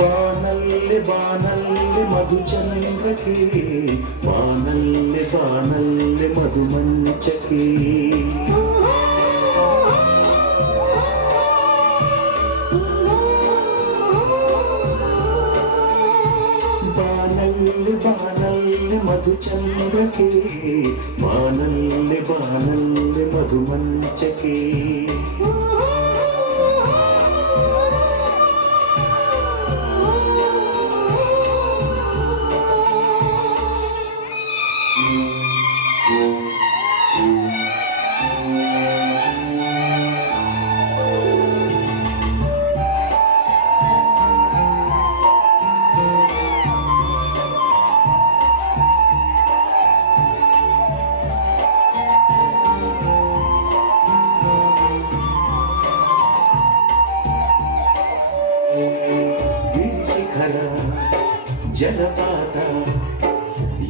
ಬಾನಲ್ಲೆ ಬಾನಲ್ಲೆ ಮಧುಚಂದ್ರಕ್ಕೆ ಬಾನಲ್ಲೆ ಬಾನಲ್ಲೆ ಮಧುಮಂಚಕ್ಕೆ ಬಾನಲ್ಲೆ ಬಾನಲ್ಲೆ ಮಧುಚಂದ್ರಕ್ಕೆ ಬಾನಲ್ಲೆ ಬಾನಲ್ಲೆ ಮಧುಮಂಚಕ್ಕೆ ಜಲಪಾತ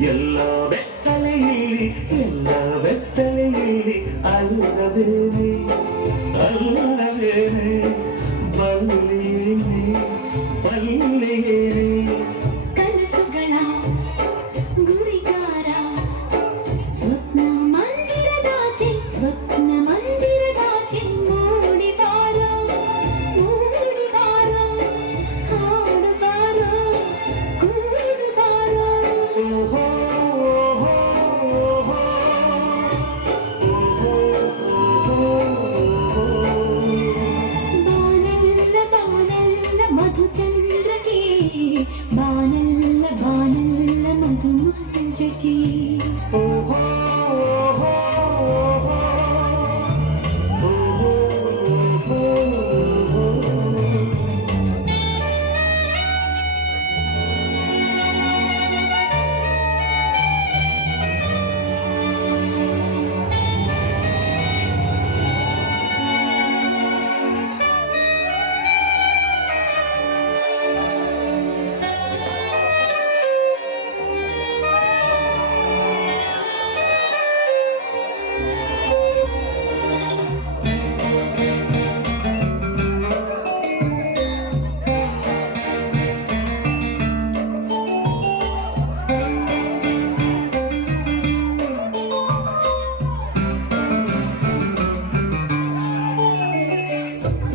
ಎಲ್ಲ ಬೆತ್ತಲೆ ಇಲ್ಲಿ ಎಲ್ಲ ಬೆತ್ತಲೆ ಇಲ್ಲಿ ಅಲ್ಲವೇನೆ ಅಲ್ಲವೇನೆ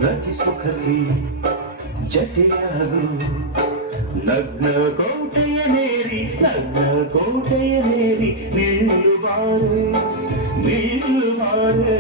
ಗತಿ ಸುಖದಿ ಜತೆಯಾಗು ನಗ್ನ ಕೋಟೆಯ ಮೇರಿ ನಗ್ನ ಕೋಟೆಯ ಮೇರಿ ನಿಲ್ಲುವಾರೆ ನಿಲ್ಲುವಾರೆ